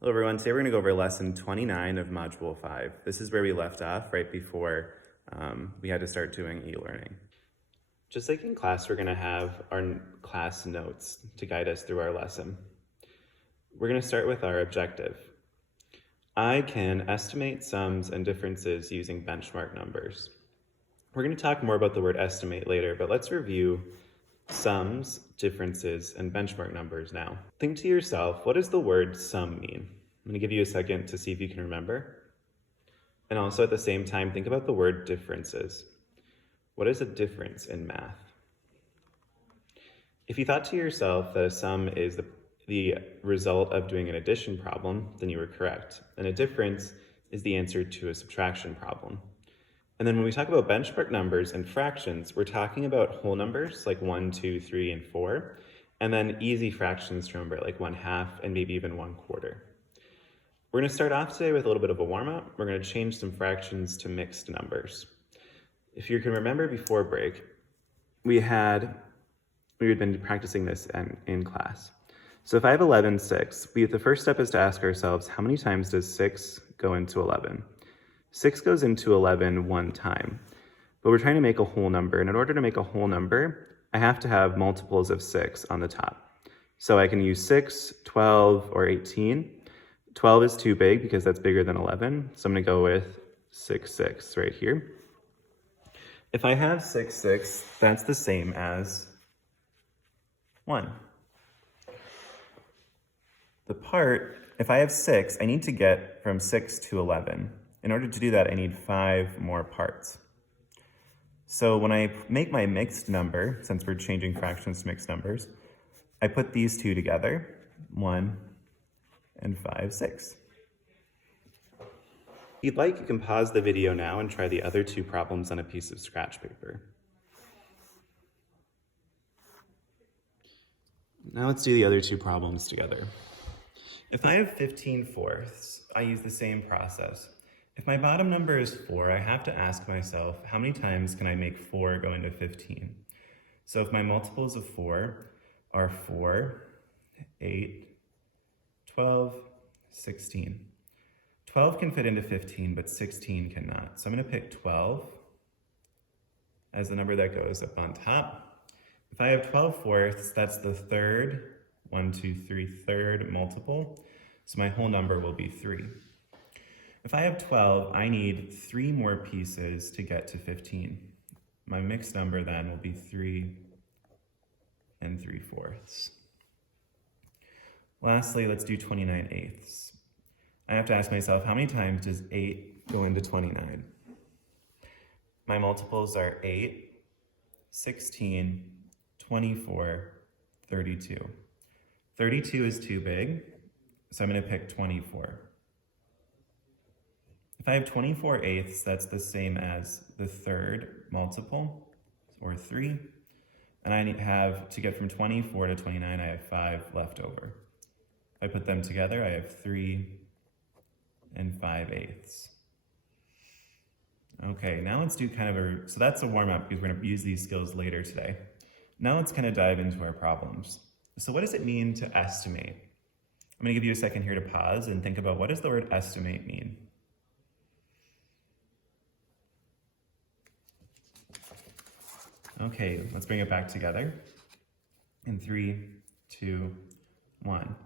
Hello everyone, today we're going to go over lesson 29 of module 5. This is where we left off right before we had to start doing e-learning. Just like in class, we're going to have our class notes to guide us through our lesson. We're going to start with our objective. I can estimate sums and differences using benchmark numbers. We're going to talk more about the word estimate later, but let's review sums, differences, and benchmark numbers now. Think to yourself, what does the word sum mean? I'm going to give you a second to see if you can remember. And also at the same time, think about the word differences. What is a difference in math? If you thought to yourself that a sum is the result of doing an addition problem, then you were correct. And a difference is the answer to a subtraction problem. And then when we talk about benchmark numbers and fractions, we're talking about whole numbers like 1, 2, 3, and 4, and then easy fractions to remember like 1/2 and maybe even 1/4. We're going to start off today with a little bit of a warm-up. We're going to change some fractions to mixed numbers. If you can remember before break, we had been practicing this in class. So if I have 11, 6, the first step is to ask ourselves, how many times does 6 go into 11? 6 goes into 11 one time, but we're trying to make a whole number. And in order to make a whole number, I have to have multiples of 6 on the top. So I can use 6, 12, or 18. 12 is too big because that's bigger than 11. So I'm going to go with 6, 6 right here. If I have 6, 6, that's the same as 1. If I have 6, I need to get from 6 to 11. In order to do that, I need 5 more parts. So when I make my mixed number, since we're changing fractions to mixed numbers, I put these two together, 1 and 5, 6. If you'd like, you can pause the video now and try the other two problems on a piece of scratch paper. Now let's do the other two problems together. If I have 15/4, I use the same process. If my bottom number is 4, I have to ask myself, how many times can I make 4 go into 15? So if my multiples of 4 are 4, 8, 12, 16. 12 can fit into 15, but 16 cannot. So I'm going to pick 12 as the number that goes up on top. If I have 12/4, that's the third, 1, 2, 3, third multiple. So my whole number will be 3. If I have 12, I need 3 more pieces to get to 15. My mixed number then will be 3 and 3/4. Lastly, let's do 29/8. I have to ask myself, how many times does 8 go into 29? My multiples are 8, 16, 24, 32. 32 is too big, so I'm going to pick 24. If I have 24/8, that's the same as the third multiple, or 3. And I have, to get from 24 to 29, I have 5 left over. If I put them together, I have 3 and 5/8. Okay, now let's do kind of so that's a warm-up because we're going to use these skills later today. Now let's kind of dive into our problems. So what does it mean to estimate? I'm going to give you a second here to pause and think about, what does the word estimate mean? Okay, let's bring it back together in 3, 2, 1.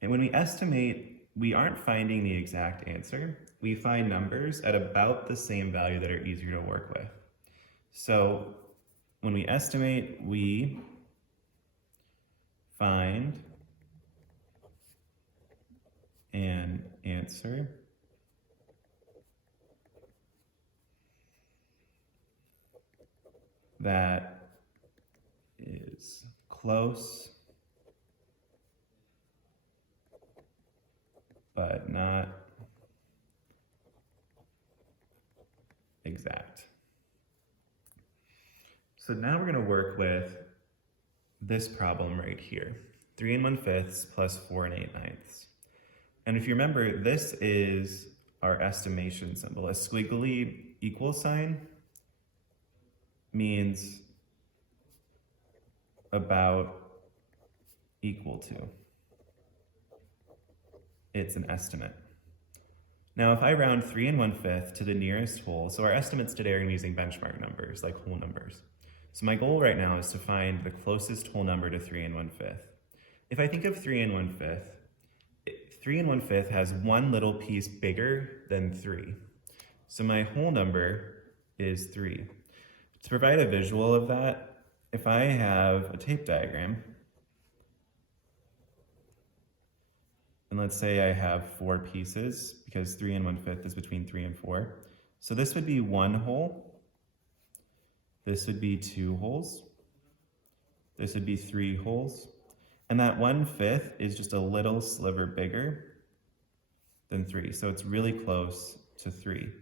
And when we estimate, we aren't finding the exact answer. We find numbers at about the same value that are easier to work with. So when we estimate, we find an answer that is close but not exact. So now we're going to work with this problem right here, 3 1/5 plus 4 8/9. And if you remember, this is our estimation symbol. A squiggly equal sign means about equal to. it's an estimate. Now, if I round 3 1/5 to the nearest whole, so our estimates today are using benchmark numbers, like whole numbers. So my goal right now is to find the closest whole number to 3 1/5. If I think of 3 1/5, 3 1/5 has one little piece bigger than 3. So my whole number is 3. To provide a visual of that, if I have a tape diagram, and let's say I have 4 pieces, because 3 1/5 is between 3 and 4. So this would be 1 hole, this would be 2 holes, this would be 3 holes, and that 1/5 is just a little sliver bigger than 3, so it's really close to 3.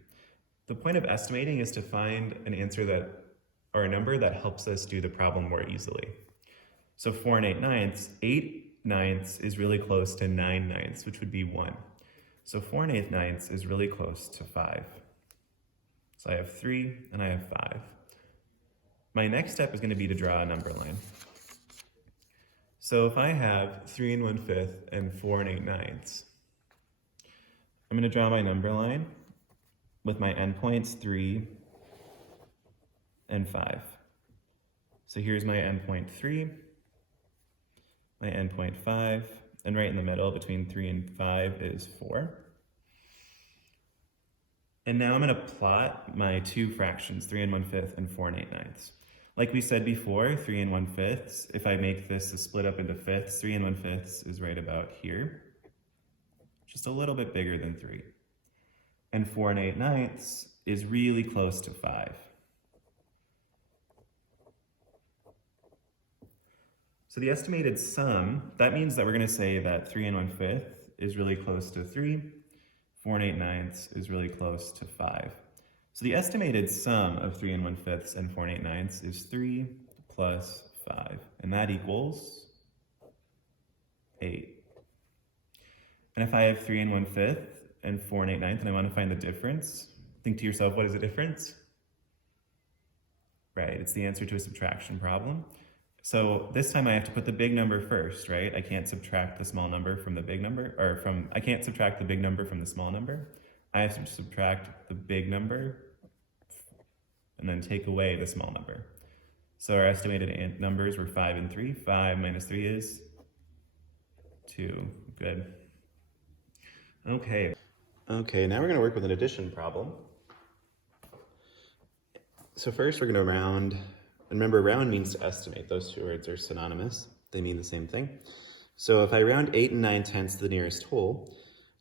The point of estimating is to find an answer that, or a number that helps us do the problem more easily. So 4 8/9, 8/9 is really close to 9/9, which would be 1. So 4 8/9 is really close to 5. So I have 3 and I have 5. My next step is going to be to draw a number line. So if I have 3 1/5 and 4 8/9, I'm going to draw my number line with my endpoints 3 and 5. So here's my endpoint 3, my endpoint 5, and right in the middle between 3 and 5 is 4. And now I'm going to plot my two fractions, 3 1/5 and 4 8/9. Like we said before, 3 1/5, if I make this a split up into fifths, 3 1/5 is right about here, just a little bit bigger than 3. And 4 8/9 is really close to 5. So the estimated sum, that means that we're going to say that 3 1/5 is really close to 3, 4 8/9 is really close to 5. So the estimated sum of 3 1/5 and 4 8/9 is 3 plus 5, and that equals 8. And if I have 3 1/5 and 4 8/9 and I want to find the difference, think to yourself, what is the difference? Right, it's the answer to a subtraction problem. So this time I have to put the big number first, right? I can't subtract the small number from the big number, I can't subtract the big number from the small number. I have to subtract the big number and then take away the small number. So our estimated numbers were 5 and 3. 5 minus 3 is 2. Good. Okay, now we're going to work with an addition problem. So first we're going to round. Remember, round means to estimate. Those two words are synonymous. They mean the same thing. So if I round 8 and 9/10 to the nearest whole,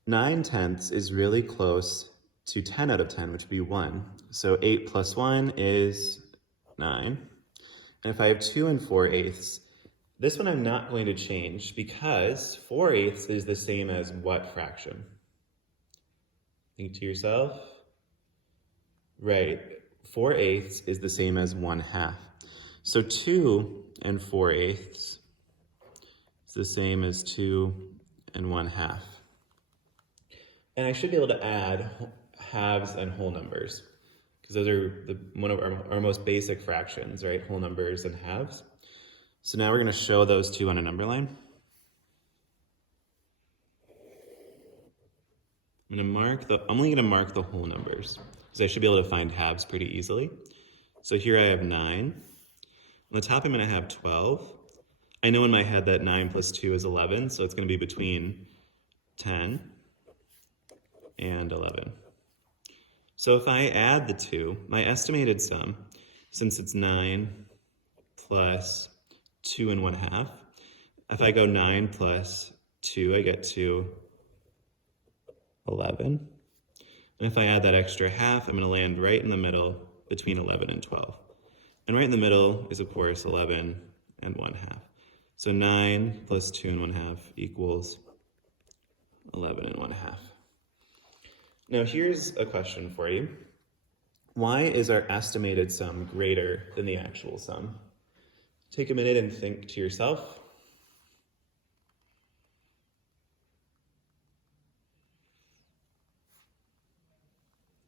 9/10 is really close to 10 out of 10, which would be 1. So 8 plus 1 is 9. And if I have 2 and 4/8, this one I'm not going to change because 4/8 is the same as what fraction? Think to yourself. Right, 4/8 is the same as 1/2. So 2 and 4/8 is the same as 2 and 1/2. And I should be able to add halves and whole numbers because those are one of our most basic fractions, right? Whole numbers and halves. So now we're going to show those two on a number line. I'm only going to mark the whole numbers because I should be able to find halves pretty easily. So here I have 9. On the top I'm going to have 12. I know in my head that 9 plus 2 is 11, so it's going to be between 10 and 11. So if I add the two, my estimated sum, since it's 9 plus 2 and 1/2, if I go 9 plus 2, I get to 11. And if I add that extra half, I'm going to land right in the middle between 11 and 12. And right in the middle is, of course, 11 and 1/2. So 9 plus 2 and 1/2 equals 11 and 1/2. Now here's a question for you. Why is our estimated sum greater than the actual sum? Take a minute and think to yourself.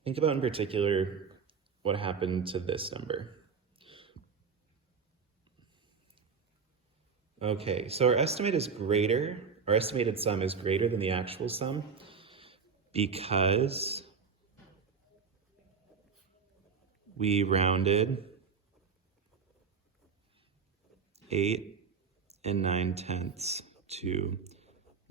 Think about in particular what happened to this number. Okay, so our estimate is greater, our estimated sum is greater than the actual sum because we rounded 8 9/10 to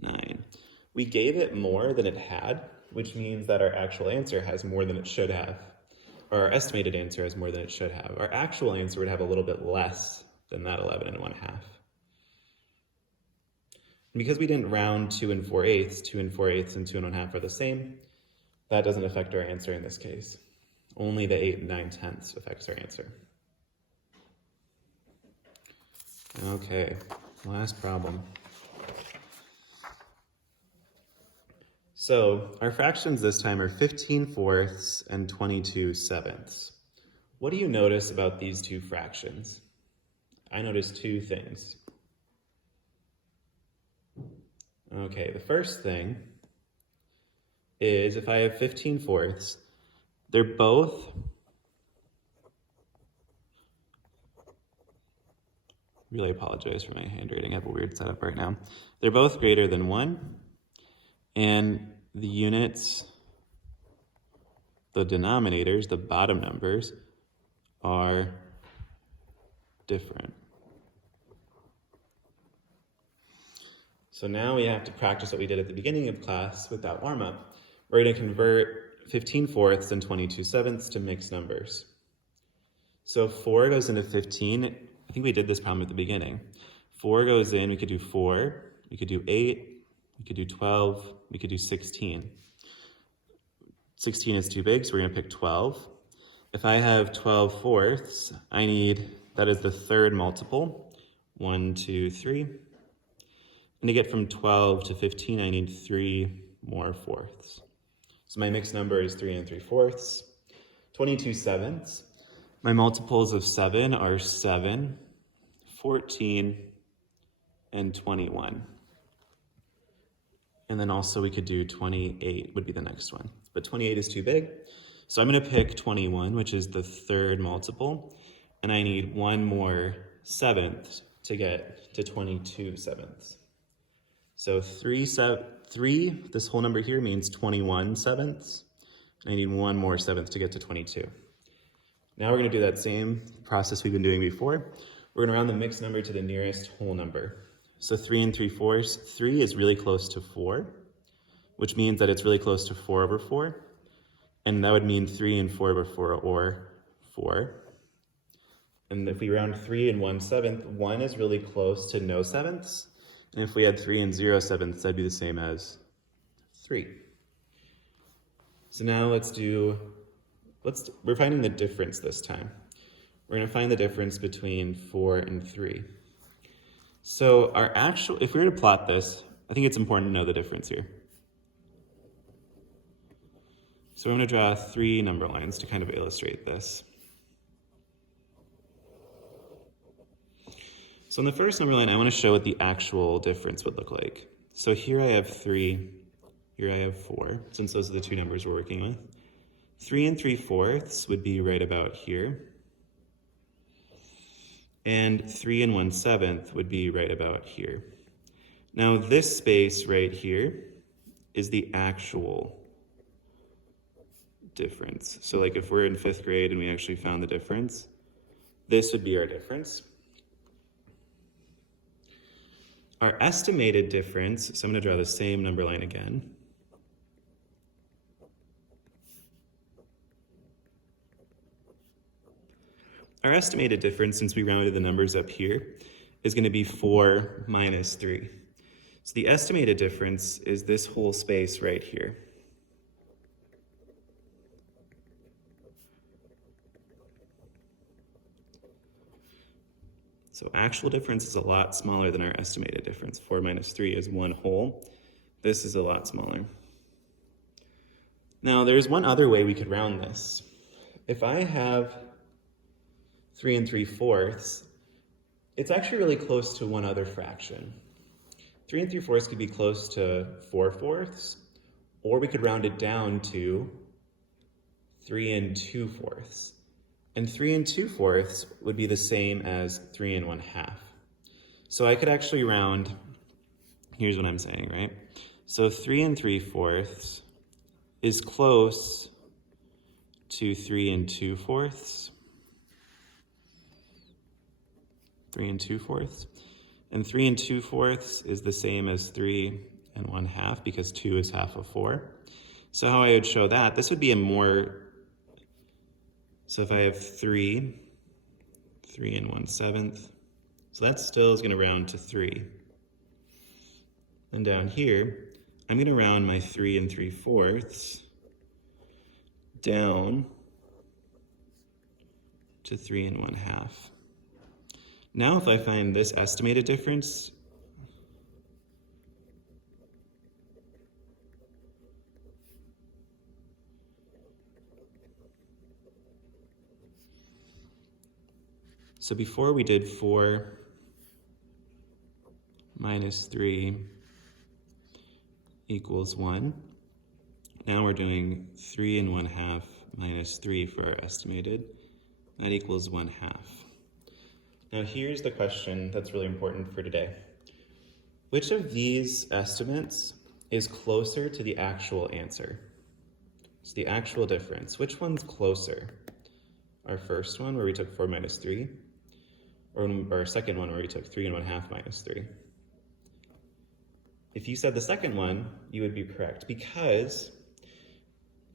9. We gave it more than it had, which means that our actual answer has more than it should have. Or our estimated answer has more than it should have. Our actual answer would have a little bit less than that 11 1/2. And because we didn't round 2 4/8, 2 4/8 and 2 1/2 are the same, that doesn't affect our answer in this case. Only the 8 9/10 affects our answer. Okay, last problem. So our fractions this time are 15/4 and 22/7. What do you notice about these two fractions? I notice two things. Okay, the first thing is if I have 15/4, they're both really apologize for my handwriting. I have a weird setup right now. They're both greater than 1, and the units, the denominators, the bottom numbers, are different. So now we have to practice what we did at the beginning of class with that warm-up. We're going to convert 15/4 and 22/7 to mixed numbers. So 4 goes into 15. I think we did this problem at the beginning. 4 goes in, we could do 4, we could do 8, we could do 12, we could do 16. 16 is too big, so we're going to pick 12. If I have 12/4, I need, that is the third multiple, 1, 2, 3. And to get from 12 to 15, I need 3 more fourths. So my mixed number is 3 3/4. 22/7. My multiples of 7 are 7, 14, and 21. And then also we could do 28 would be the next one. But 28 is too big. So I'm going to pick 21, which is the third multiple. And I need one more 7th to get to 22/7. So 3, this whole number here means 21/7. And I need one more 7th to get to 22. Now we're going to do that same process we've been doing before. We're going to round the mixed number to the nearest whole number. So 3 3/4, 3 is really close to 4, which means that it's really close to 4/4. And that would mean 3 4/4 or 4. And if we round 3 1/7, 1 is really close to no 7ths. And if we had 3 0/7, that'd be the same as 3. So now we're finding the difference this time. We're going to find the difference between 4 and 3. So if we were to plot this, I think it's important to know the difference here. So I'm going to draw 3 number lines to kind of illustrate this. So in the first number line, I want to show what the actual difference would look like. So here I have 3, here I have 4, since those are the two numbers we're working with. 3 3/4 would be right about here. And 3 1/7 would be right about here. Now this space right here is the actual difference. So like if we're in 5th grade and we actually found the difference, this would be our difference. Our estimated difference, so I'm going to draw the same number line again. Our estimated difference, since we rounded the numbers up here, is going to be 4 minus 3. So the estimated difference is this whole space right here. So actual difference is a lot smaller than our estimated difference. 4 minus 3 is one whole. This is a lot smaller. Now there's one other way we could round this. If I have 3 3/4, it's actually really close to one other fraction. 3 3/4 could be close to 4/4, or we could round it down to 3 2/4. And 3 2/4 would be the same as 3 1/2. So I could actually round here's what I'm saying, right? So 3 3/4 is close to 3 2/4. 3 2/4. And 3 2/4 is the same as 3 1/2 because 2 is half of 4. So how I would show that, this would be a more, so if I have 3 1/7, so that still is going to round to 3. And down here, I'm going to round my 3 3/4 down to 3 1/2. Now if I find this estimated difference, so before we did 4 minus 3 equals 1. Now we're doing 3 1/2 minus 3 for our estimated. That equals 1/2. Now here's the question that's really important for today. Which of these estimates is closer to the actual answer? It's the actual difference. Which one's closer? Our first one where we took 4 minus 3, or our second one where we took 3 1/2 minus 3? If you said the second one, you would be correct, because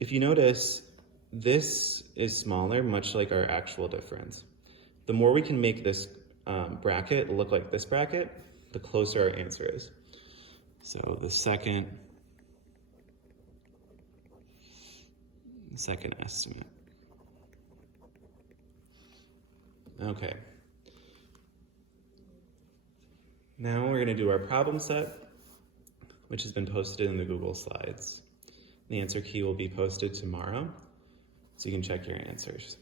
if you notice, this is smaller, much like our actual difference. The more we can make this bracket look like this bracket, the closer our answer is. So the second estimate. Okay. Now we're going to do our problem set, which has been posted in the Google Slides. The answer key will be posted tomorrow, so you can check your answers.